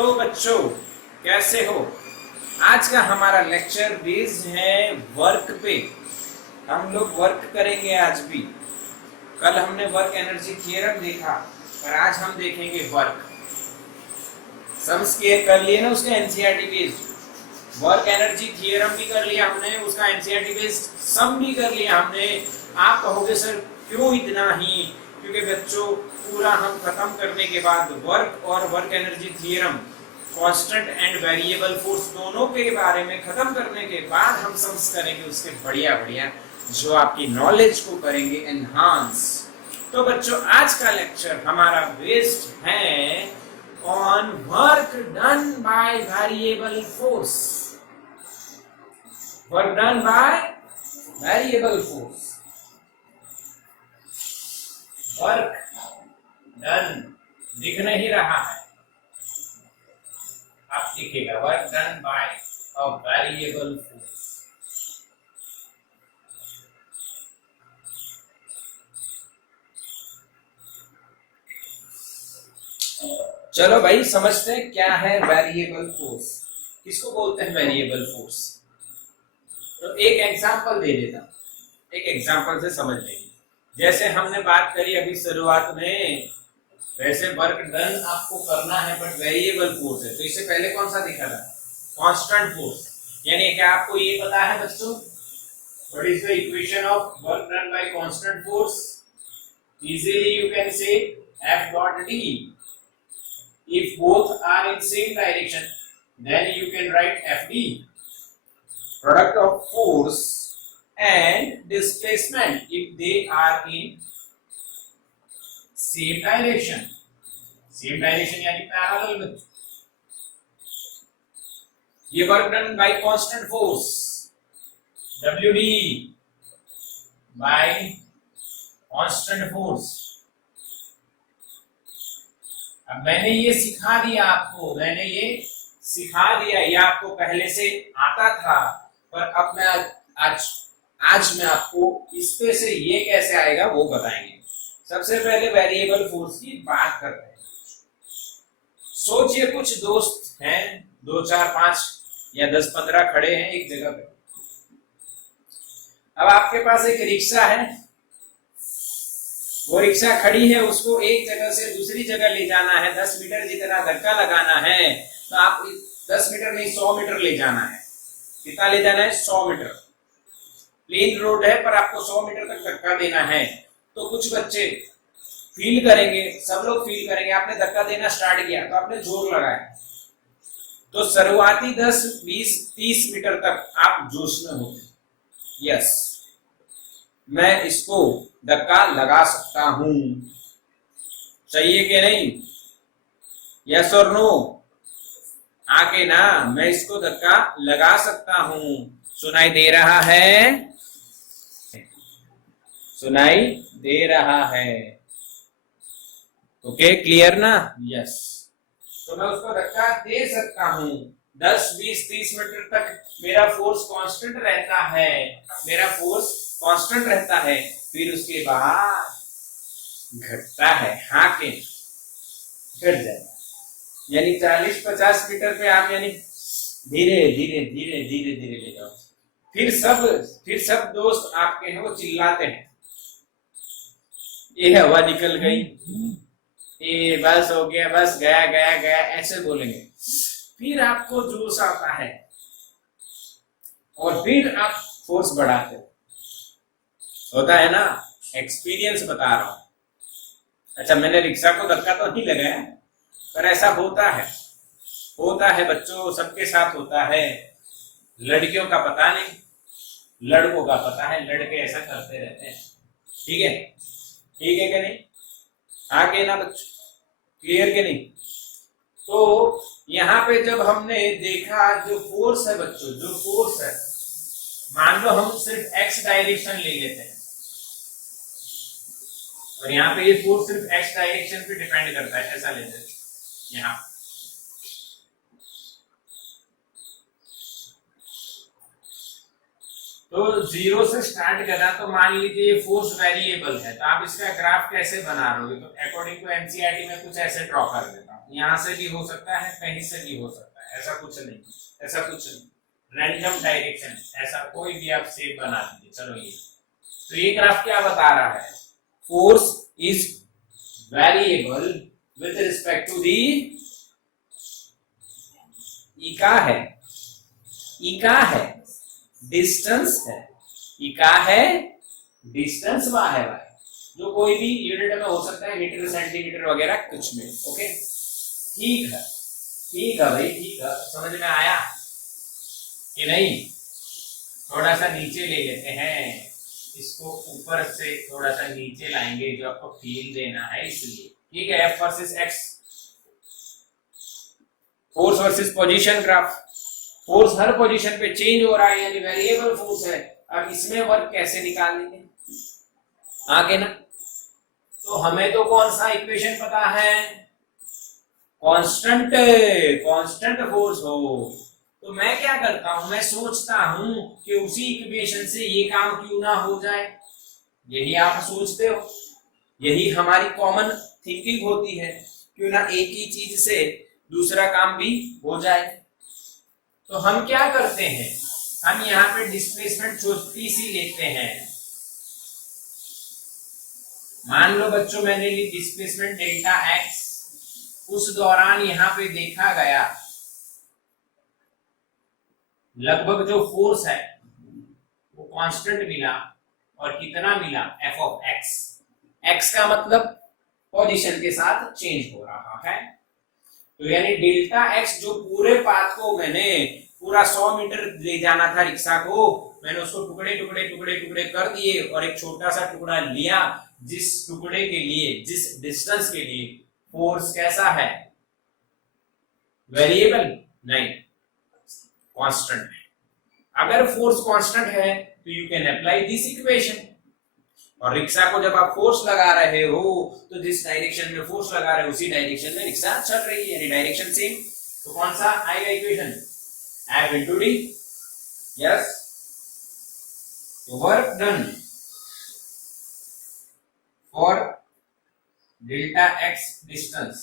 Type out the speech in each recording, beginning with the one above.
तो बच्चों कैसे हो। आज का हमारा लेक्चर बेस्ड है वर्क पे। हम लोग वर्क करेंगे आज भी। कल हमने वर्क एनर्जी थ्योरम देखा और आज हम देखेंगे वर्क। सम्स क्लियर कर लिए ना उसका NCERT based. Work energy theorem भी कर लिया हमने, उसका एनसीईआरटी बेस्ड सम भी कर लिया हमने। आप कहोगे सर क्यों इतना ही, क्योंकि बच्चों पूरा हम खत्म करने के बाद वर्क और work energy theorem, constant and variable force दोनों के बारे में खत्म करने के बाद हम सम्स करेंगे उसके बढ़िया बढ़िया, जो आपकी नॉलेज को करेंगे एनहांस। तो बच्चों आज का लेक्चर हमारा बेस्ड है on work done by variable force. Work done by variable force. Work done दिख नहीं रहा है, आप दिखेगा work done bye a variable force. चलो भाई समझते हैं क्या है वेरिएबल फोर्स, किसको बोलते हैं वेरिएबल फोर्स। तो एक एग्जांपल दे देता हूं, एक एग्जांपल से समझ लेंगे। जैसे हमने बात करी अभी शुरुआत में, वैसे वर्क डन आपको करना है बट वेरिएबल फोर्स है, तो इससे पहले कौन सा दिखा था, कांस्टेंट फोर्स। यानी क्या आपको ये पता है बच्चों, what is the equation of work done bye constant force? Easily you can say F dot D. If both are in same direction, then you can write FD, product of force and displacement if they are in same direction. Same direction यानी parallel में। ये work done bye constant force WD bye constant force. अब मैंने ये सिखा दिया आपको, मैंने ये सिखा दिया, ये आपको पहले से आता था, पर अब मैं आज मैं आपको इस पे से ये कैसे आएगा वो बताएंगे। सबसे पहले वेरिएबल फोर्स की बात करते हैं। सोचिए कुछ दोस्त हैं, 2 4 5 या 10 15 खड़े हैं एक जगह पे। अब आपके पास एक रिक्शा है, वो रिक्शा खड़ी है, उसको एक जगह से दूसरी जगह ले जाना है, 10 मीटर जितना धक्का लगाना है, तो आप 10 मीटर नहीं 100 मीटर ले जाना है। कितना ले जाना है? 100 मीटर। प्लेन रोड है पर आपको 100 मीटर तक धक्का देना है। तो कुछ बच्चे फील करेंगे, सब लोग फील करेंगे, आपने धक्का देना स्टार्ट किया तो आपने जोर लगाया, तो शुरुआती 10 20 30 मीटर तक आप जोश में होते। यस, मैं इसको धक्का लगा सकता हूं, चाहिए कि नहीं? यस और नो? आके ना, मैं इसको धक्का लगा सकता हूं। सुनाई दे रहा है? सुनाई दे रहा है? ओके, क्लियर ना? यस। तो मैं उसको धक्का दे सकता हूं। 10 20 30 मीटर तक मेरा फोर्स कांस्टेंट रहता है, मेरा फोर्स कांस्टेंट रहता है। फिर उसके बाद घटता है, हाँ के घट जाएगा। यानी 40 50 मीटर पे आप यानी धीरे धीरे धीरे धीरे धीरे ले जाओ। फिर सब दोस्त आपके हैं वो चिल्लाते हैं, ये हवा निकल गई, ये बस हो गया, बस गया गया गया, ऐसे बोलेंगे। फिर आपको जोश आता है और फिर आप फोर्स बढ़ाते हो। होता है ना, एक्सपीरियंस बता रहा हूं। अच्छा, मैंने रिक्शा को धक्का तो नहीं लगाया, पर ऐसा होता है बच्चों, सबके साथ होता है। लड़कियों का पता नहीं, लड़कों का पता है, लड़के ऐसा करते रहते हैं। ठीक है, ठीक है कि नहीं? आगे ना बच्चों, क्लियर के नहीं? तो यहाँ पे जब हमने देखा जो फोर्स है बच्चों, जो फोर्स है, मान लो हम सिर्फ एक्स डायरेक्शन ले लेते हैं, और यहाँ पे ये फोर्स सिर्फ एक्स डायरेक्शन पे डिपेंड करता है, ऐसा लेते हैं यहाँ। तो जीरो से स्टार्ट करना, तो मान लीजिए ये फोर्स वेरिएबल है, तो आप इसका ग्राफ कैसे बना रहे हो? तो अकॉर्डिंग टू एनसीईआरटी में कुछ ऐसे ड्रॉ कर देता हूँ, यहाँ से भी हो सकता है, कहीं से भी हो सकता है, ऐसा कुछ नहीं, ऐसा कुछ नहीं, रैंडम डायरेक्शन, ऐसा कोई भी आप शेप बना दीजिए। चलो ये, तो ये ग्राफ क्या बता रहा है? Force is variable with respect to the, E का है, ई का है डिस्टेंस है, ई का है डिस्टेंस, वा है भाई, जो कोई भी यूनिट में हो सकता है, मीटर सेंटीमीटर वगैरह कुछ में। ओके ठीक है, ठीक है भाई, ठीक है, समझ में आया कि नहीं? थोड़ा सा नीचे ले लेते हैं इसको, ऊपर से थोड़ा सा नीचे लाएंगे, जो आपको फील देना है इसलिए। ठीक है, F versus X, force versus position graph. फोर्स हर पोजीशन पे चेंज हो रहा है, यानी वेरिएबल फोर्स है। अब इसमें वर्क कैसे निकालेंगे आगे ना? तो हमें तो कौन सा इक्वेशन पता है? कांस्टेंट, कांस्टेंट फोर्स हो। तो मैं क्या करता हूं, मैं सोचता हूं कि उसी इक्वेशन से ये काम क्यों ना हो जाए। यही आप सोचते हो, यही हमारी कॉमन थिंकिंग होती है, क्यों ना एक ही चीज से दूसरा काम भी हो जाए। तो हम क्या करते हैं, हम यहाँ पे डिस्प्लेसमेंट छोटी सी लेते हैं। मान लो बच्चों मैंने ली डिस्प्लेसमेंट डेल्टा एक्स, उस दौरान यहाँ पे देखा गया लगभग जो फोर्स है वो कांस्टेंट मिला, और कितना मिला? F of x. एक्स का मतलब पोजीशन के साथ चेंज हो रहा है, तो यानी डेल्टा एक्स जो पूरे पाथ को मैंने पूरा 100 मीटर ले जाना था रिक्शा को, मैंने उसको टुकड़े टुकड़े टुकड़े टुकड़े कर दिए, और एक छोटा सा टुकड़ा लिया, जिस टुकड़े के लिए, जिस डिस्टेंस के लिए फोर्स कैसा है? वेरिएबल नहीं, कांस्टेंट है। अगर फोर्स कांस्टेंट है तो you can apply this equation. और रिक्शा को जब आप फोर्स लगा रहे हो, तो जिस डायरेक्शन में फोर्स लगा रहे हो उसी डायरेक्शन में रिक्शा चल रही है, यानी डायरेक्शन सेम। तो कौन सा आएगा equation? F into D। Yes, work done for delta x distance,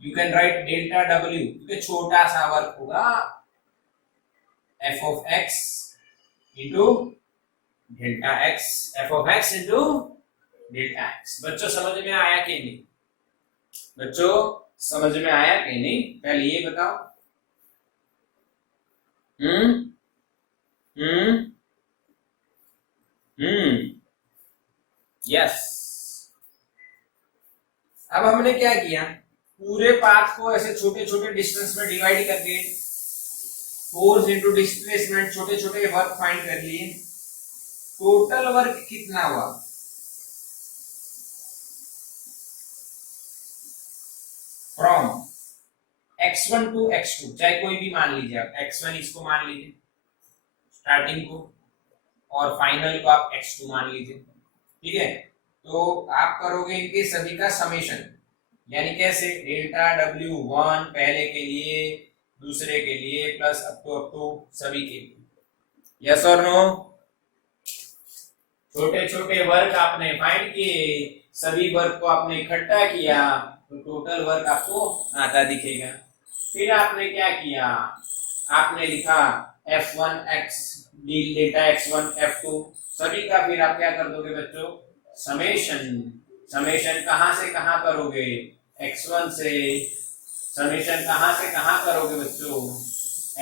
you can write delta W, क्योंकि छोटा सा वर्क होगा, F of x into delta x, F of x into delta x. बच्चों समझ में आया कि नहीं? बच्चों समझ में आया कि नहीं? पहले ये बताओ। यस। अब हमने क्या किया, पूरे पाथ को ऐसे छोटे छोटे डिस्टेंस में डिवाइड कर दिए, फोर्स इंटू डिस्प्लेसमेंट, छोटे छोटे वर्क फाइंड कर लिए। टोटल वर्क कितना हुआ? फ्रॉम x1 टू x2, चाहे कोई भी मान लीजिए आप, x1 इसको मान लीजिए स्टार्टिंग को, और फाइनल को आप x2 मान लीजिए। ठीक है, तो आप करोगे इनके सभी का समेशन, यानी कैसे? डेल्टा W1 पहले के लिए, दूसरे के लिए, प्लस अप टू सभी के लिए। यस और नो? छोटे छोटे वर्क आपने फाइंड किए, सभी वर्क को आपने इकट्ठा किया, तो टोटल वर्क आपको आता दिखेगा। फिर आपने क्या किया, आपने लिखा F1x डेल्टा x1 F2 सभी का, फिर आप क्या कर दोगे बच्चों? समेशन। समेशन कहां से कहां करोगे? x1 से। समेशन कहां से कहां करोगे बच्चों?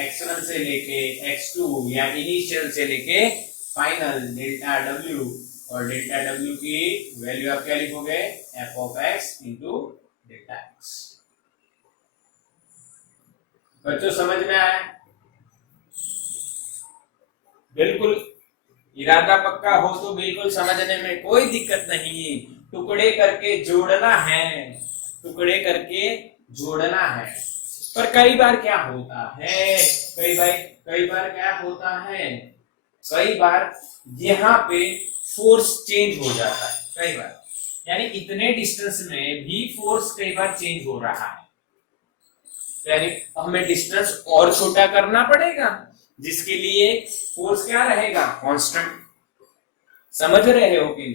x1 से लेके x2, या इनिशियल से लेके फाइनल डेल्टा W, और डेल्टा W की वैल्यू आप क्या लिखोगे? f of x into delta x। बच्चों समझ में आया? बिल्कुल, इरादा पक्का हो तो बिल्कुल समझने में कोई दिक्कत नहीं। टुकड़े करके जोड़ना है, टुकड़े करके जोड़ना है। पर कई बार क्या होता है, कई बार क्या होता है, कई बार यहाँ पे फोर्स चेंज हो जाता है। कई बार यानी इतने डिस्टेंस में भी फोर्स कई बार चेंज हो रहा है, यानी हमें डिस्टेंस और छोटा करना पड़ेगा, जिसके लिए फोर्स क्या रहेगा, कांस्टेंट। समझ रहे हो कि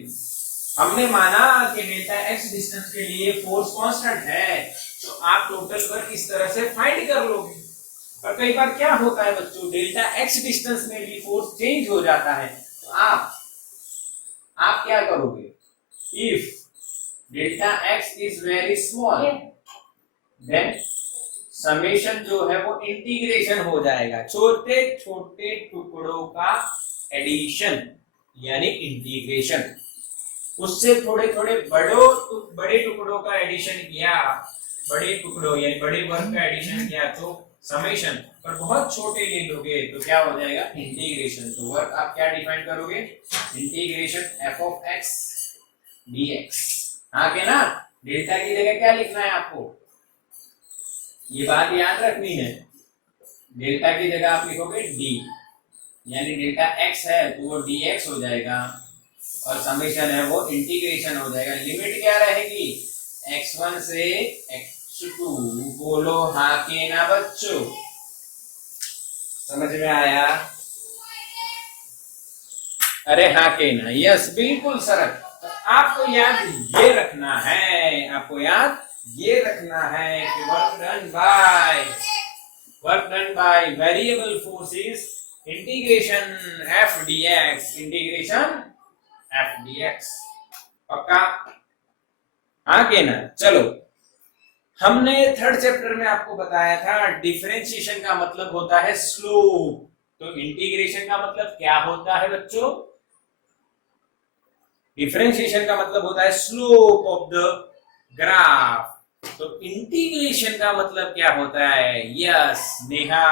हमने माना कि डेल्टा एक्स डिस्टेंस के लिए फोर्स कांस्टेंट है, तो आप टोटल वर्क इस तरह से फाइंड कर लोगे। पर कई बार क्या होता है बच्चों, डेल्टा एक्स डिस्टेंस में भी फोर्स चेंज हो जाता है, तो आप क्या करोगे, if delta x is very small then summation जो है वो इंटीग्रेशन हो जाएगा, छोटे छोटे टुकड़ों का एडिशन यानी इंटीग्रेशन। उससे थोड़े थोड़े बड़े टुकड़ों का एडिशन किया, बड़े टुकड़ों यानी बड़े वर्क का एडिशन किया तो समेशन, पर बहुत छोटे ले लोगे तो क्या हो जाएगा, इंटीग्रेशन। तो वर्क आप क्या डिफाइन करोगे, integration F of x dx. हाँ के ना, डेल्टा की जगह क्या लिखना है आपको, ये बात याद रखनी है, डेल्टा की जगह आप लिखोगे डी, यानी डेल्टा एक्स है तो वो डी एक्स हो जाएगा, और समेशन है वो इंटीग्रेशन हो जाएगा। लिमिट क्या रहेगी, x1 से x2। बोलो हाँ के ना बच्चों, समझ में आया, अरे हाँ के ना, यस बिल्कुल सरल। तो आपको याद ये रखना है, आपको याद ये रखना है कि work done by variable force is integration f dx, integration f dx. पक्का, हाँ के ना। चलो, हमने थर्ड चैप्टर में आपको बताया था डिफरेंशिएशन का मतलब होता है स्लोप, तो इंटीग्रेशन का मतलब क्या होता है बच्चों, डिफरेंशिएशन का मतलब होता है स्लोप ऑफ द ग्राफ। तो इंटीग्रेशन का मतलब क्या होता है, यस नेहा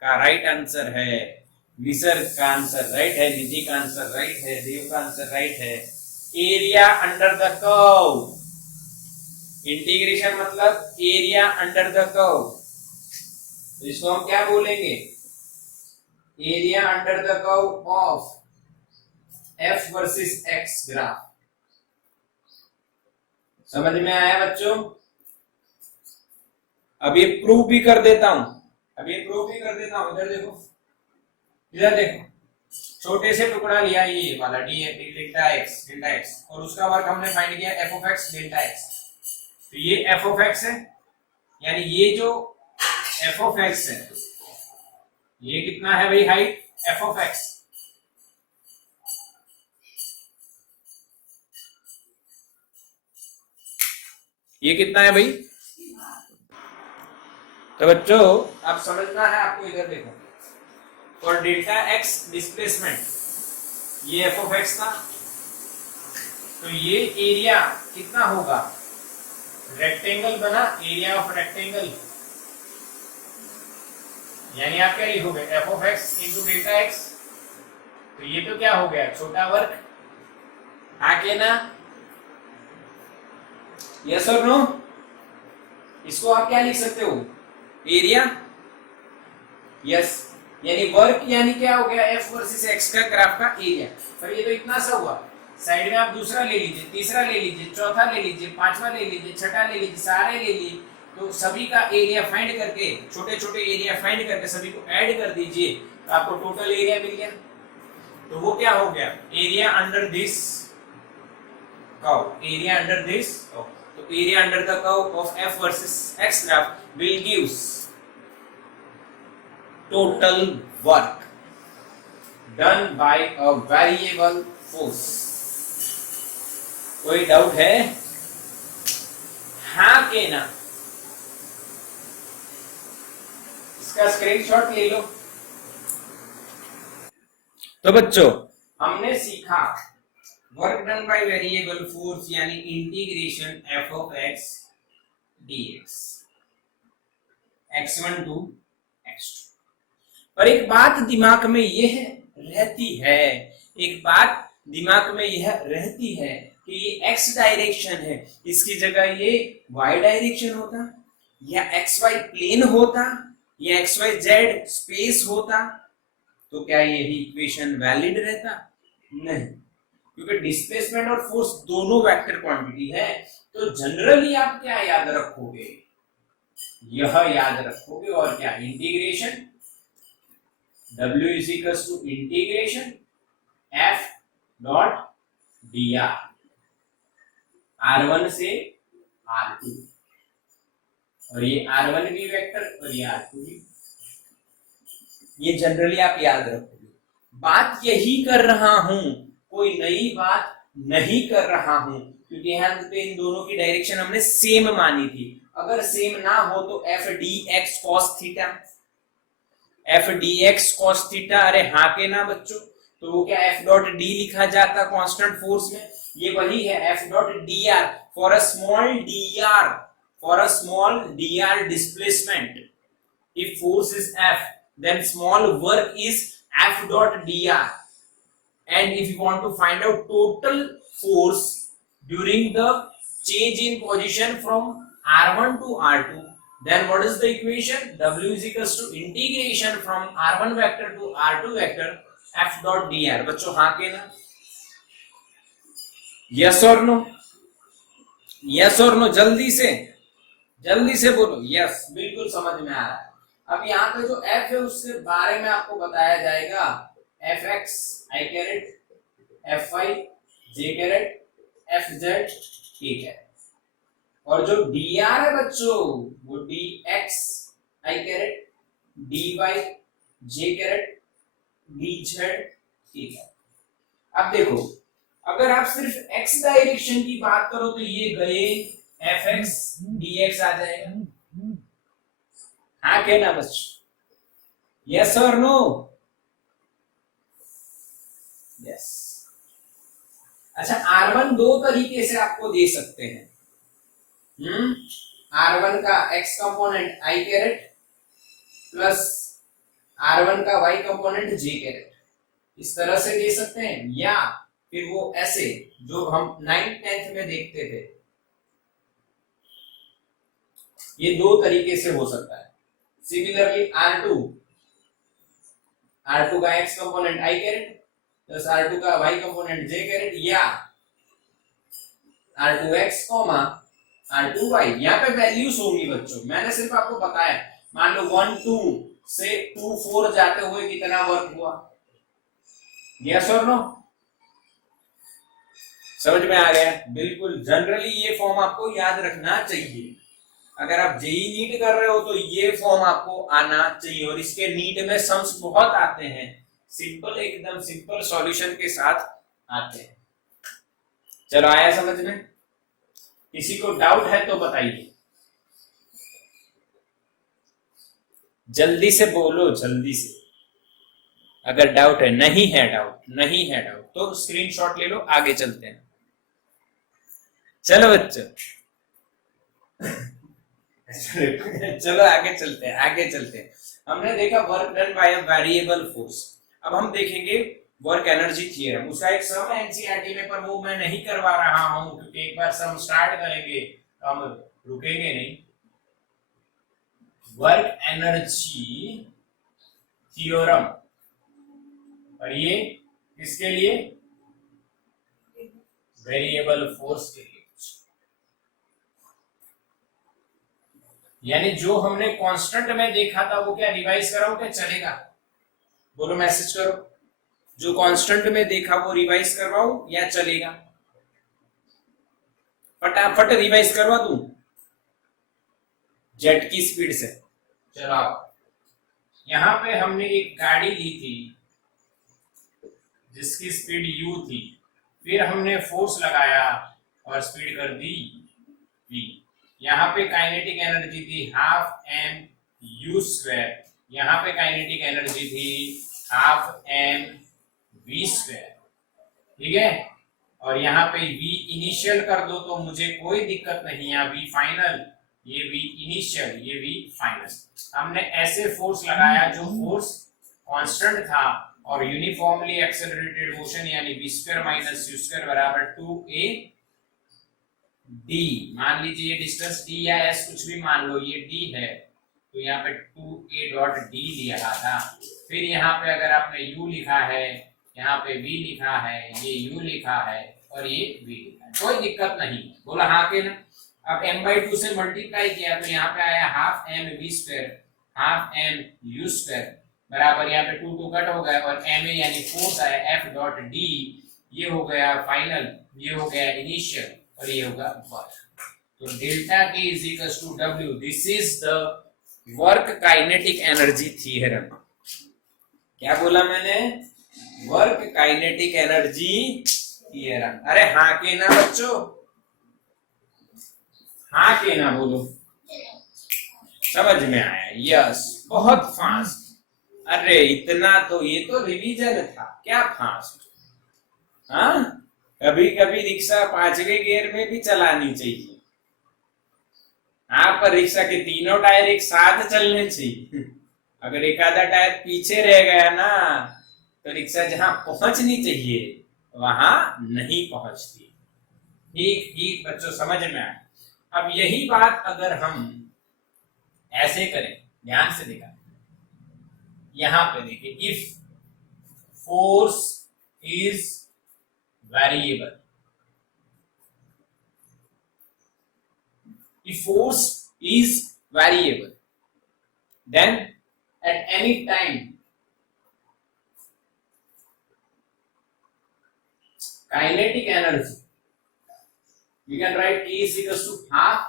का राइट आंसर है, विसर्ग का आंसर राइट है, निधि का आंसर राइट है, देव का आंसर राइट है। Area under the curve, integration मतलब एरिया अंडर द कर्व, तो इसको हम क्या बोलेंगे, area under the curve of F versus X graph. समझ में आया बच्चों, अब ये प्रूव भी कर देता हूं, इधर देखो, इधर देखो, छोटे से टुकड़ा लिया ये वाला डेल्टा एक्स, और उसका वर्क हमने फाइंड किया F of x delta x. तो ये एफ ऑफ एक्स है, यानी ये जो एफ ऑफ एक्स है ये कितना है भाई, हाइट एफ ऑफ एक्स, ये कितना है भाई। तो बच्चों अब समझना है आपको, इधर देखो, और डेल्टा एक्स डिस्प्लेसमेंट ये एफ ऑफ एक्स था, तो ये एरिया कितना होगा, रेक्टेंगल बना, एरिया ऑफ रेक्टेंगल, यानी आप क्या लिखोगे F of x into delta x. तो ये तो क्या हो गया, छोटा वर्क, आगे ना, यस और नो। इसको आप क्या लिख सकते हो, एरिया, यस, यानी वर्क यानी क्या हो गया, एफ वर्सेस एक्स का ग्राफ का एरिया। पर ये तो इतना सा हुआ, साइड में आप दूसरा ले लीजिए, तीसरा ले लीजिए, चौथा ले लीजिए, पांचवा ले लीजिए, छठा ले लीजिए, सारे ले लीजिए, तो सभी का एरिया फाइंड करके, छोटे छोटे एरिया फाइंड करके सभी को ऐड कर दीजिए, तो आपको टोटल एरिया मिल गया। तो वो क्या हो गया, area under this curve, area under this, तो area under the curve of F versus X graph will gives total work done by a variable force। कोई डाउट है, हाँ के ना, इसका स्क्रीनशॉट ले लो। तो बच्चों हमने सीखा work done by variable force यानी integration F of x DX, x1 to x2। पर एक बात दिमाग में यह रहती है, एक बात दिमाग में यह रहती है कि ये x डायरेक्शन है, इसकी जगह ये y डायरेक्शन होता, या xy प्लेन होता, या xyz स्पेस होता, तो क्या यही इक्वेशन वैलिड रहता? नहीं, क्योंकि डिस्प्लेसमेंट और फोर्स दोनों वेक्टर क्वांटिटी है। तो जनरली आप क्या याद रखोगे, यह याद रखोगे, और क्या, integration W is equal to integration F dot dr, R1 से R2, और ये R1 भी वेक्टर और ये R2 भी। ये जनरली आप याद रखोगे। बात यही कर रहा हूं, कोई नई बात नहीं कर रहा हूं, क्योंकि यहाँ पे इन दोनों की डायरेक्शन हमने सेम मानी थी। अगर सेम ना हो तो F D x cos theta, F D x cos theta, अरे हाँ के ना बच्चों, तो वो क्या एफ डॉट डी लिखा जाता कांस्टेंट फोर्स में, ये वही है F dot D R for a small D R, for a small D R displacement. If force is F, then small work is F dot dr, and if you want to find out total force during the change in position from R1 to R2, then what is the equation? W is equals to integration from R1 vector to R2 vector F dot dr। बच्चों हाँ के ना, yes or no, yes or no, जल्दी से बोलो yes, बिल्कुल समझ में आ रहा है। अब यहाँ पे जो f है उसके बारे में आपको बताया जाएगा, एफ एक्स आई कैरेट, एफ वाई जे कैरेट, एफ जेड, ठीक है। और जो डी आर है बच्चों वो डी एक्स आई कैरेट, डी वाई जे कैरेट, डी जेड, ठीक है। अब देखो, अगर आप सिर्फ x डायरेक्शन की बात करो तो ये गए एफ एक्स डी एक्स आ जाएगा, हाँ कहना बच्चों, यस और नो, यस। अच्छा, R1 दो तरीके से आपको दे सकते हैं, R1 का x component I carat plus R1 का y कंपोनेंट j कैरेट, इस तरह से दे सकते हैं, या फिर वो ऐसे जो हम 9th 10th में देखते थे, ये दो तरीके से हो सकता है। सिमिलरली R2 का x component I carat plus R2 का y कंपोनेंट j कैरेट, या R2x R2y, यहाँ पे वैल्यूज होंगी बच्चों, मैंने सिर्फ आपको बताया। मान लो 1 2 से 2 4 जाते हुए कितना वर्क हुआ, यस और नो, समझ में आ गया? बिल्कुल, जनरली ये फॉर्म आपको याद रखना चाहिए। अगर आप जेई नीट कर रहे हो तो ये फॉर्म आपको आना चाहिए, और इसके नीट में सम्स बहुत आते हैं, सिंपल, एकदम सिंपल सॉल्यूशन के साथ आते हैं। चलो, आया समझ में? किसी को डाउट है तो बताइए, जल्दी से बोलो, जल्दी से। अगर डाउट है, नहीं है डाउट तो स्क्रीनशॉट ले लो, आगे चलते हैं। चलो बच्चों चलो आगे चलते हैं। हमने देखा work done bye a variable force, अब हम देखेंगे वर्क एनर्जी थ्योरम। उसका एक सम है एनसीईआरटी में, पर वो मैं नहीं करवा रहा हूं क्योंकि एक बार सम स्टार्ट करेंगे तो हम रुकेंगे नहीं। वर्क एनर्जी थ्योरम, और ये किसके लिए? वेरिएबल फोर्स के लिए। यानी जो हमने कांस्टेंट में देखा था वो क्या रिवाइज कराओ, क्या चलेगा? बोलो, मैसेज करो। जो कांस्टेंट में देखा वो रिवाइज करवाओ या चलेगा? फटाफट रिवाइज करवा दूं जेट की स्पीड से। चलाओ। यहां पे हमने एक गाड़ी ली थी जिसकी स्पीड u थी, फिर हमने फोर्स लगाया और स्पीड कर दी v। यहाँ पे काइनेटिक एनर्जी थी हाफ एम यू स्क्वायर, यहाँ पे काइनेटिक एनर्जी थी हाफ एम वी स्क्वायर, ठीक है। और यहाँ पे v इनिशियल कर दो तो मुझे कोई दिक्कत नहीं, यहाँ v फाइनल, ये v इनिशियल, ये v फाइनल। हमने ऐसे फोर्स लगाया जो फोर्स कांस्टेंट था और यूनिफॉर्मली एक्सेलरेटेड मोशन, यानी v square minus u square बराबर 2a d। मान लीजिए ये डिस्टेंस d या s कुछ भी मान लो, ये d है तो यहाँ पे 2a डॉट d लिया था। फिर यहाँ पे अगर आपने u लिखा है, यहाँ पे v लिखा है, ये u लिखा है और ये v लिखा है, कोई दिक्कत नहीं। बोला हाँ के ना? अब m/2 से मल्टीप्लाई किया तो यहाँ पे आया half m v square half m u square, बराबर यहाँ पे 2 2 कट हो गया और ma यानी फोर्स आया F डॉट d, ये हो गया फाइनल, ये हो गया इनिशियल और ये होगा वर्क। तो delta K is equal to W, this is the work kinetic energy theorem. क्या बोला मैंने? Work kinetic energy theorem. अरे हाँ के ना बच्चों, हाँ के ना बोलो, समझ में आया? यस, बहुत फास्ट। अरे इतना तो, ये तो रिवीजन था, क्या फास्ट। हाँ, कभी कभी रिक्शा 5वें गियर में भी चलानी चाहिए। हाँ, पर रिक्शा के तीनों टायर एक साथ चलने चाहिए। अगर एक आधा टायर पीछे रह गया ना, तो रिक्शा जहां पहुंचनी चाहिए वहां नहीं पहुंचती। ठीक ठीक बच्चों, समझ में आया? अब यही बात अगर हम ऐसे करें, ध्यान से देखा, यहां पे देखिए, if force is variable, if force is variable, then at any time kinetic energy, we can write K is equals to half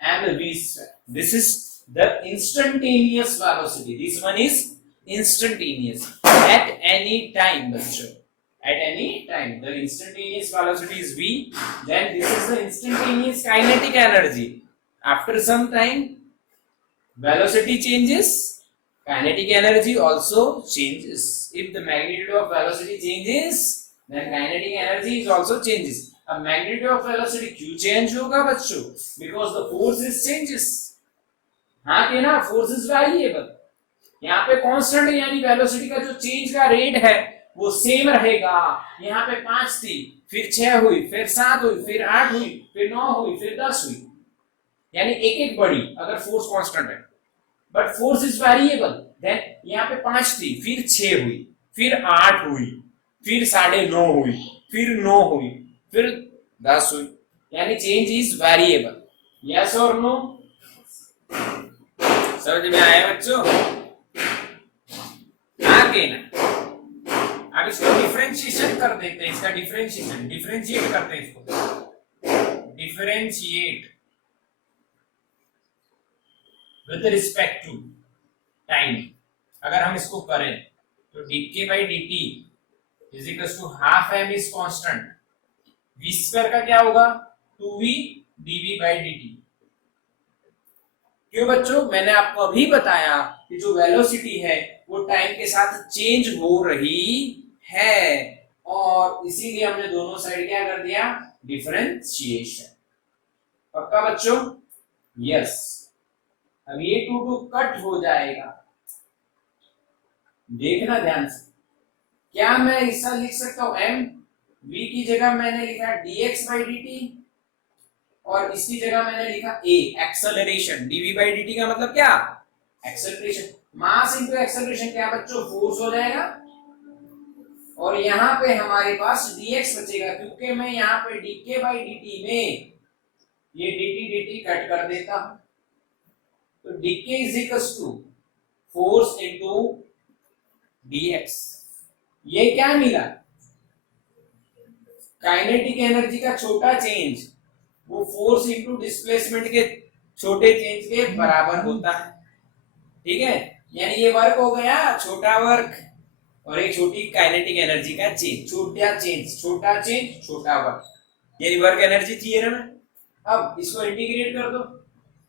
mv square. This is the instantaneous velocity. This one is instantaneous at any time, bachcho. At any time, the instantaneous velocity is v. Then this is the instantaneous kinetic energy. After some time, velocity changes, kinetic energy also changes. If the magnitude of velocity changes, then kinetic energy is also changes. अब magnitude of velocity क्यों change होगा बच्चों? Because the force is changes. हाँ कि ना, force is variable. यहाँ पे constant यानी velocity का जो change का rate है वो सेम रहेगा। यहाँ पे 5 थी, फिर 6 हुई, फिर 7 हुई, फिर 8 हुई, फिर 9 हुई, फिर 10 हुई, यानी एक एक बढ़ी अगर फोर्स कांस्टेंट है। But force is variable, then यहाँ पे 5 थी, फिर 6 हुई, फिर 8 हुई, फिर 9.5 हुई, फिर 9 हुई, फिर 10 हुई, यानी चेंज इज वेरिएबल। यस और नो? समझ में आया बच्चों? आगे ना, अब इसको डिफरेंशिएशन कर देते हैं, इसका डिफरेंशिएट करते हैं इसको, differentiate with respect to time. अगर हम इसको करें तो dk by dt is equal to half m is constant, v square का क्या होगा? 2v dv by dt। क्यों बच्चों? मैंने आपको अभी बताया कि जो वेलोसिटी है वो टाइम के साथ चेंज हो रही है, और इसीलिए हमने दोनों साइड क्या कर दिया? डिफरेंशिएशन। पक्का बच्चों? यस। अब ये 2 2 कट हो जाएगा, देखना ध्यान से। क्या मैं ऐसा लिख सकता हूं, m v की जगह मैंने लिखा dx by dt, और इसकी जगह मैंने लिखा a acceleration. dv by dt का मतलब क्या? एक्सेलरेशन। मास इनटू एक्सेलरेशन क्या बच्चों? फोर्स हो जाएगा, और यहां पे हमारे पास dx बचेगा, क्योंकि मैं यहां पे dk by dt में ये dt कट कर देता हूं, तो dk is equal to force into dx। ये क्या मिला? काइनेटिक एनर्जी का छोटा चेंज वो फोर्स इनटू डिस्प्लेसमेंट के छोटे चेंज के बराबर होता है। ठीक है, यानी ये वर्क हो गया, छोटा वर्क, और एक छोटी काइनेटिक एनर्जी का चेंज, छोटा चेंज, छोटा चेंज, छोटा वर्क, यानी वर्क एनर्जी थ्योरम है। अब इसको इंटीग्रेट कर दो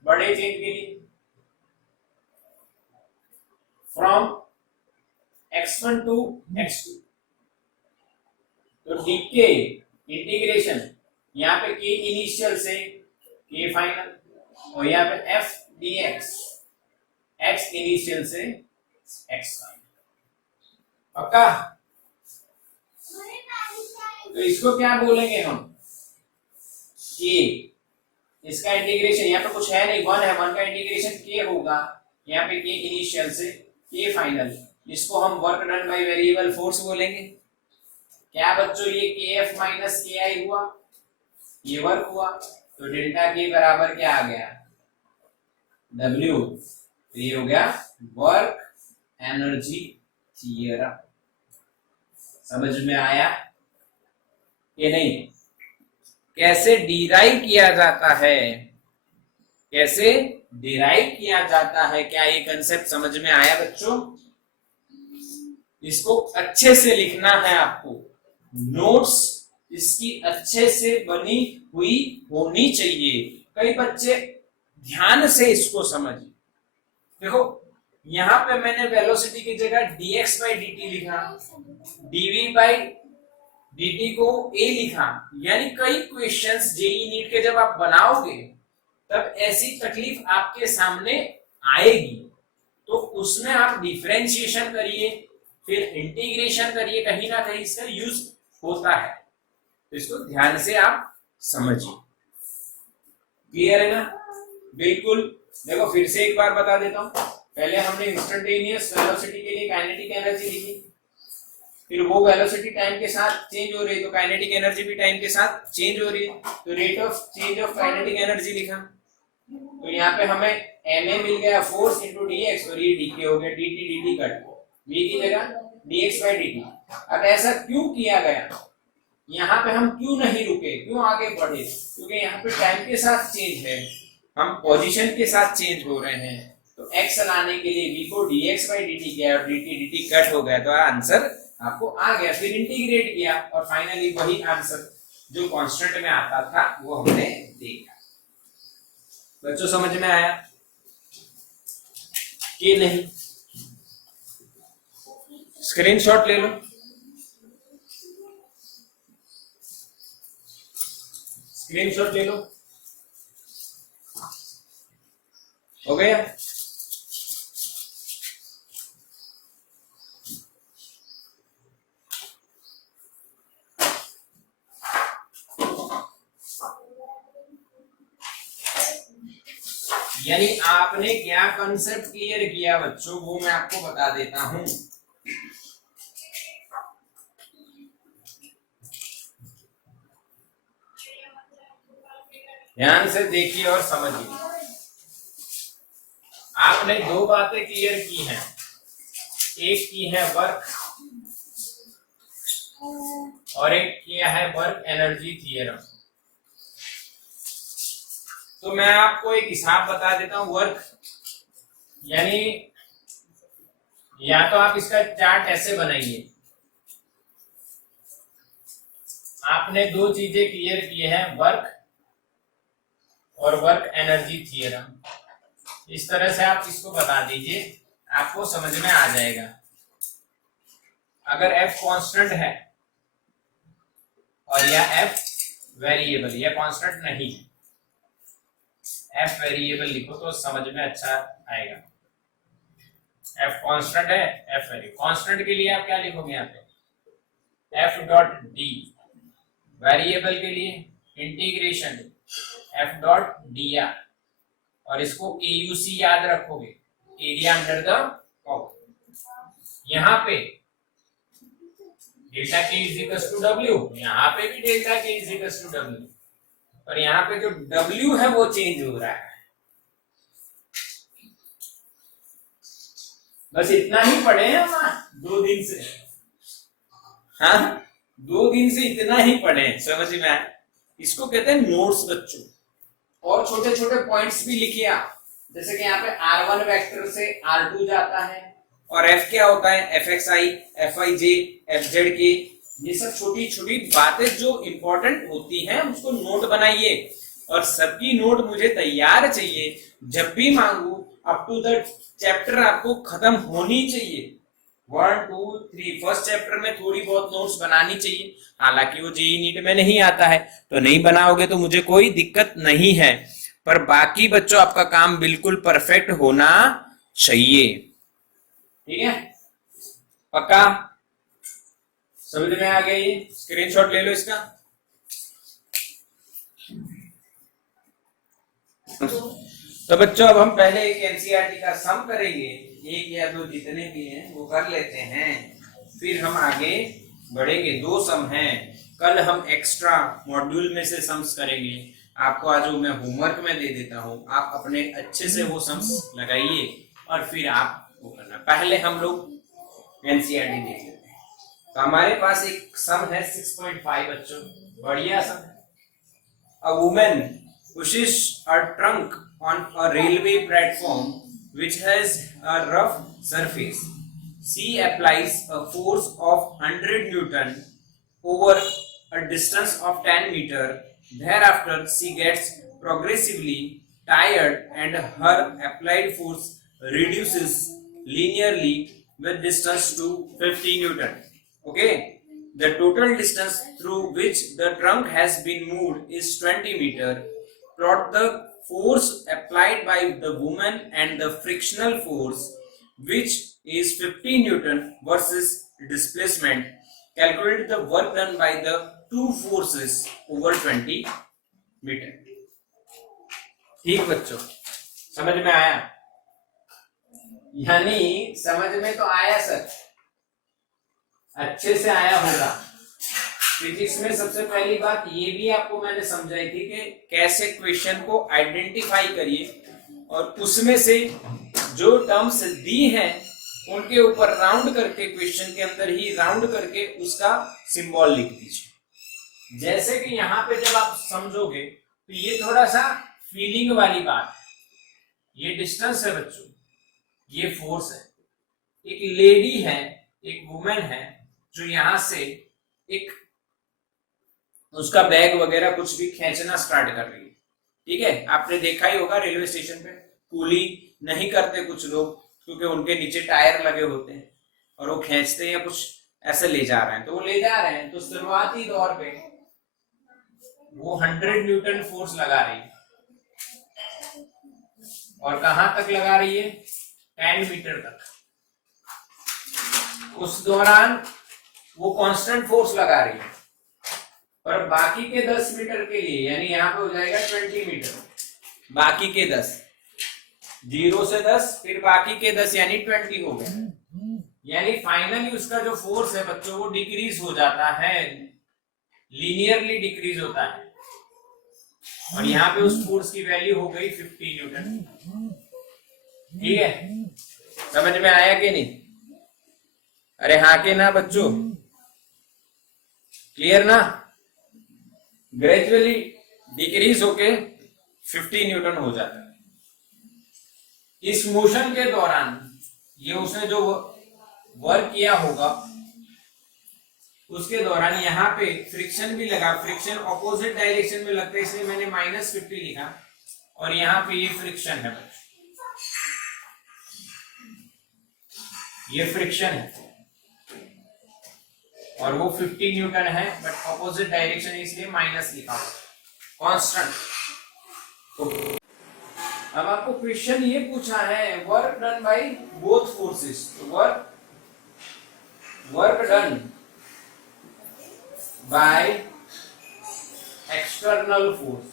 बड़े चेंज के लिए, फ्रॉम x1 टू x2, तो dk इंटीग्रेशन, यहाँ पे k इनिशियल से k फाइनल, और यहाँ पे f dx, x इनिशियल से x फाइनल। पक्का? तो इसको क्या बोलेंगे हम? k, इसका इंटीग्रेशन, यहाँ पे कुछ है नहीं, 1 है, 1 का इंटीग्रेशन k होगा, यहाँ पे k इनिशियल से k फाइनल, इसको हम work done by variable force बोलेंगे। क्या बच्चों? ये kf माइनस ki हुआ, ये वर्क हुआ, तो डेल्टा k बराबर क्या आ गया? w। तो ये हो गया वर्क एनर्जी थियरम। समझ में आया कि नहीं? कैसे डिराइव किया जाता है, कैसे डिराइव किया जाता है, क्या ये कंसेप्ट समझ में आया बच्चों? इसको अच्छे से लिखना है आपको, नोट्स इसकी अच्छे से बनी हुई होनी चाहिए। कई बच्चे ध्यान से इसको समझिए। देखो यहां पे मैंने वेलोसिटी की जगह dx बाई dt लिखा, dv बाई dt को a लिखा, यानी कई क्वेश्चंस जेई नीट के जब आप बनाओगे तब ऐसी तकलीफ आपके सामने आएगी, तो उसमें आप डिफरेंशिएशन करिए, फिर इंटीग्रेशन करिए, कहीं ना कहीं इसका यूज होता है, तो इसको ध्यान से आप समझिए। क्लियर है ना? बिल्कुल। देखो फिर से एक बार बता देता हूं, पहले हमने इंस्टेंटेनियस वेलोसिटी के लिए काइनेटिक एनर्जी लिखी, फिर वो वेलोसिटी टाइम के साथ चेंज हो रही है तो काइनेटिक एनर्जी भी टाइम के साथ चेंज हो रही है, तो rate of change of kinetic energy लिखा। तो यहाँ पे हमें ma मिल गया फोर्स इंटू dx, और ये dk हो गया, dt dt कट, v की जगह dx बाई dt। अब ऐसा क्यों किया गया, यहाँ पे हम क्यों नहीं रुके, क्यों आगे बढ़े? क्योंकि यहाँ पे टाइम के साथ चेंज है, हम पोजीशन के साथ चेंज हो रहे हैं, तो x लाने के लिए v को dx बाई dt किया और dt dt कट हो गया, तो आंसर आपको आ गया। फिर इंटीग्रेट किया और फाइनली वही आंसर जो कांस्टेंट में आता था वो हमने देखा। बच्चों समझ में आया कि नहीं? स्क्रीनशॉट ले लो। स्क्रीनशॉट ले लो। हो गया? यानी आपने क्या कंसेप्ट क्लियर किया बच्चों, वो मैं आपको बता देता हूं। ध्यान से देखिए और समझिए। आपने दो बातें क्लियर की हैं, एक की है वर्क और एक किया है वर्क एनर्जी थ्योरम। तो मैं आपको एक हिसाब बता देता हूं। वर्क यानी या तो आप इसका चार्ट ऐसे बनाइए, आपने दो चीजें क्लियर की है, वर्क और वर्क एनर्जी थ्योरम। इस तरह से आप इसको बता दीजिए, आपको समझ में आ जाएगा। अगर f कांस्टेंट है और या f वेरिएबल, या कांस्टेंट नहीं, f वेरिएबल लिखो तो समझ में अच्छा आएगा। f कांस्टेंट है, f वेरिएबल। कांस्टेंट के लिए आप क्या लिखोगे यहाँ पे, f डॉट d, वेरिएबल के लिए इंटीग्रेशन f डॉट dr, और इसको AUC याद रखोगे, एरिया अंडर द कर्व। यहाँ पे delta k is equal to W, यहाँ पे भी delta k is equal to W, और यहाँ पे जो W है वो चेंज हो रहा है। बस इतना ही पढ़े हैं हम 2 दिन से। हाँ 2 दिन से इतना ही पढ़े, समझ में आया? इसको कहते हैं नोट्स बच्चों। और छोटे छोटे पॉइंट्स भी लिखिए आप, जैसे कि यहाँ पे R1 वेक्टर से R2 जाता है, और F क्या होता है, FXI, FIJ, FZK, ये सब छोटी छोटी बातें जो इंपॉर्टेंट होती हैं उसको नोट बनाइए, और सबकी नोट मुझे तैयार चाहिए। जब भी मांगू अप टू द चैप्टर आपको खत्म होनी चाहिए। 1 2 3 फर्स्ट चैप्टर में थोड़ी बहुत नोट्स बनानी चाहिए। हालांकि वो जेईई नीट में नहीं आता है तो नहीं बनाओगे तो मुझे कोई दिक्कत नहीं है, पर बाकी बच्चों आपका काम बिल्कुल परफेक्ट होना चाहिए। ठीक है? पक्का? समझ में आ गया? ये स्क्रीनशॉट ले लो इसका। तो बच्चों अब हम पहले एक एनसीईआरटी का सम करेंगे, 1 या 2 जितने भी हैं वो कर लेते हैं, फिर हम आगे बढ़ेंगे। 2 सम हैं, कल हम एक्स्ट्रा मॉड्यूल में से सम्स करेंगे। आपको आज वो मैं होमवर्क में दे देता हूँ, आप अपने अच्छे से वो सम्स लगाइए और फिर आप वो करना। पहले हम लोग एनसीईआरटी देख लेते हैं। तो हमारे पास एक सम है 6.5 बच्चों, बढ़िया सम है। A woman pushes a trunk on a railway platform which has a rough surface. She applies a force of 100 Newton over a distance of 10 meter. Thereafter, she gets progressively tired and her applied force reduces linearly with distance to 50 Newton. Okay. The total distance through which the trunk has been moved is 20 meter. Plot the force applied by the woman and the frictional force, which is 50 Newton versus displacement. Calculate the work done by the two forces over 20 meter. ठीक बच्चों, समझ में आया? यानी समझ में तो आया सर, अच्छे से आया होगा। फिजिक्स में सबसे पहली बात ये भी आपको मैंने समझाई थी कि कैसे क्वेश्चन को आइडेंटिफाई करिए और उसमें से जो टर्म्स दी हैं उनके ऊपर राउंड करके, क्वेश्चन के अंदर ही राउंड करके उसका सिंबल लिख दीजिए। जैसे कि यहाँ पे जब आप समझोगे तो ये थोड़ा सा फीलिंग वाली बात है। ये डिस्टेंस है बच्चों, ये फोर्स है। एक लेडी है, एक वुमेन है जो यहां से एक उसका बैग वगैरह कुछ भी खींचना स्टार्ट कर रही है। ठीक है, आपने देखा ही होगा रेलवे स्टेशन पे कूली नहीं करते कुछ लोग, क्योंकि उनके नीचे टायर लगे होते हैं और वो खींचते हैं, कुछ ऐसे ले जा रहे हैं। तो वो ले जा रहे हैं तो शुरुआती दौर पे वो 100 न्यूटन फोर्स लगा रही है। और कहां तक लगा रही है? 10 मीटर तक। उस दौरान वो कांस्टेंट फोर्स लगा रही है, और बाकी के 10 मीटर के लिए, यानी यहां पे हो जाएगा 20 मीटर, बाकी के 10, 0 से 10 फिर बाकी के 10 यानी 20 हो गए। यानी फाइनली उसका जो फोर्स है बच्चों वो डिक्रीज हो जाता है, लीनियरली डिक्रीज होता है। और यहाँ पे उस फोर्स की वैल्यू हो गई 50 न्यूटन। ठीक है, समझ में आया कि नहीं? अरे हाँ के ना बच्चों, क्लियर ना? ग्रेजुअली डिक्रीज होके 50 न्यूटन हो जाता है। इस मोशन के दौरान ये उसने जो वर्क किया होगा उसके दौरान यहाँ पे फ्रिक्शन भी लगा। फ्रिक्शन ऑपोजिट डायरेक्शन में लगता है, इसलिए मैंने -50 लिखा। और यहाँ पे ये फ्रिक्शन है, ये फ्रिक्शन है और वो 50 न्यूटन है, बट ऑपोजिट डायरेक्शन इसलिए माइनस लिखा कांस्टेंट। अब आपको क्वेश्चन ये पूछा है work done by both forces. तो work done by external force,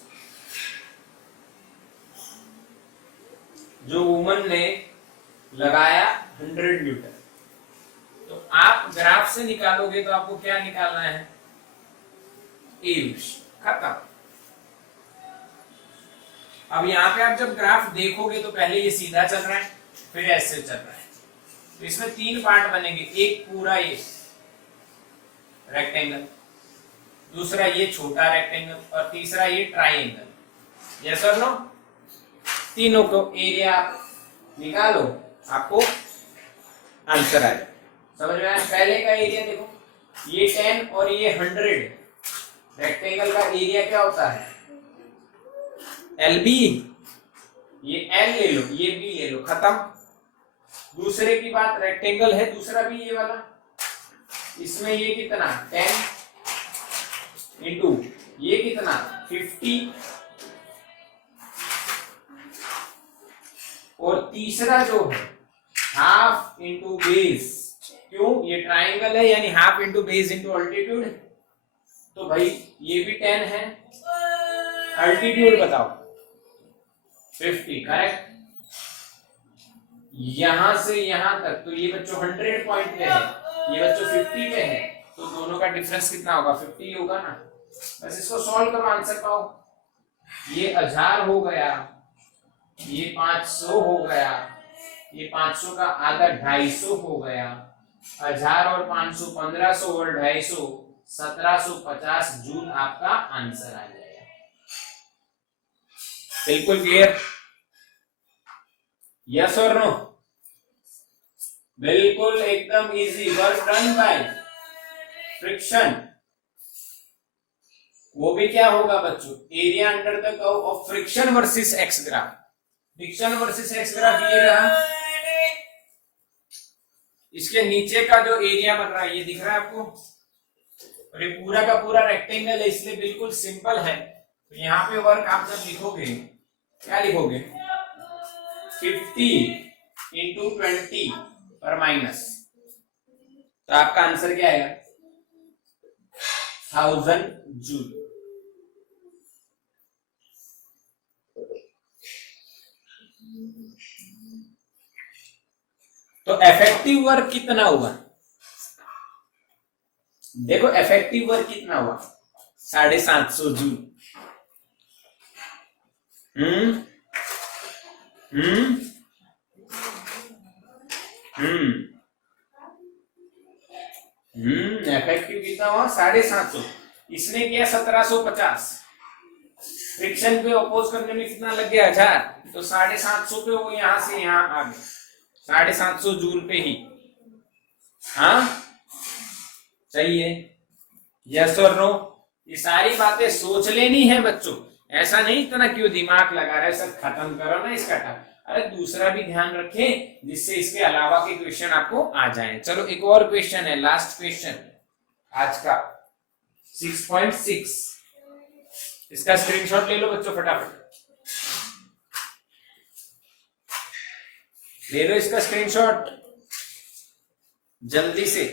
जो वुमन ने लगाया 100 न्यूटन। तो आप ग्राफ से निकालोगे तो आपको क्या निकालना है? एरिया। खत्म। अब यहां पे आप जब ग्राफ देखोगे तो पहले ये सीधा चल रहा है, फिर ऐसे चल रहा है। तो इसमें 3 पार्ट बनेंगे। एक पूरा ये रेक्टेंगल, दूसरा ये छोटा रेक्टेंगल, और तीसरा ये ट्राइंगल। यस और नो? तीनों को एरिया आप निकालो, आपको आंसर आ जाए। समझ में आया? पहले का एरिया देखो, ये 10 और ये 100। रेक्टेंगल का एरिया क्या होता है? LB। ये L ले लो, ये B ले लो, खत्म। दूसरे की बात, रेक्टेंगल है दूसरा भी ये वाला, इसमें ये कितना 10 इंटू ये कितना 50, और तीसरा जो है हाफ इंटू बेस। क्यों? ये ट्राइंगल है, यानी half into base into altitude. तो भाई ये भी 10 है, अल्टीट्यूड बताओ 50, करेक्ट। यहां से यहां तक तो ये बच्चों 100 पॉइंट पे है, ये बच्चों 50 पे है, तो दोनों का डिफरेंस कितना होगा? 50 होगा ना। बस इसको सॉल्व करो, आंसर पाओ। ये 1000 हो गया, ये 500 हो गया, ये 500 का आधा 250 हो गया, 1000 और 500 1500 और 250 1750 जूल आपका आंसर आ जाएगा। बिल्कुल क्लियर? यस और नो? बिल्कुल एकदम easy. Work done by friction, वो भी क्या होगा बच्चों? Area under the curve of friction versus X graph. Friction versus X graph ये रहा, इसके नीचे का जो एरिया बन रहा है ये दिख रहा है आपको, और ये पूरा का पूरा रेक्टेंगल है, इसलिए बिल्कुल सिंपल है। तो यहाँ पे वर्क आप जब लिखोगे क्या लिखोगे? 50 इंटू 20 और माइनस, तो आपका आंसर क्या आएगा? 1000 जूल। तो इफेक्टिव वर्क कितना हुआ? देखो इफेक्टिव वर्क कितना हुआ? 750 जूल। इफेक्टिव कितना हुआ? 750। इसने किया 1750। फ्रिक्शन पे अपोज करने में कितना लग गया? 1000। तो 750 पे वो यहां से यहां आ गया, 750 जूल पे ही। हाँ सही है? यस और नो? ये सारी बातें सोच लेनी है बच्चों, ऐसा नहीं इतना क्यों दिमाग लगा रहा है, सब खत्म करो ना इसका टाइम। अरे दूसरा भी ध्यान रखें जिससे इसके अलावा के क्वेश्चन आपको आ जाएं। चलो एक और क्वेश्चन है, लास्ट क्वेश्चन आज का 6.6। इसका स्क्रीनशॉट ले लो बच्चों फटाफट, ले लो इसका स्क्रीनशॉट जल्दी से।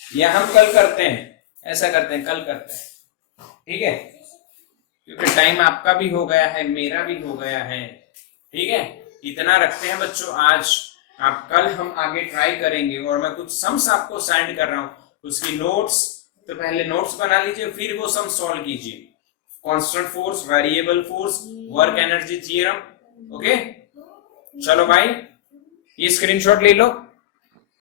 या हम कल करते हैं, ऐसा करते हैं कल करते हैं, ठीक है? क्योंकि टाइम आपका भी हो गया है, मेरा भी हो गया है, ठीक है? इतना रखते हैं बच्चों आज। आप कल हम आगे ट्राई करेंगे, और मैं कुछ सम्स आपको सेंड कर रहा हूं, उसकी नोट्स, तो पहले नोट्स बना लीजिए, फिर वो सम सॉल्व कीजिए। Constant force, variable force, work energy theorem. Okay चलो भाई, ये स्क्रीनशॉट ले लो।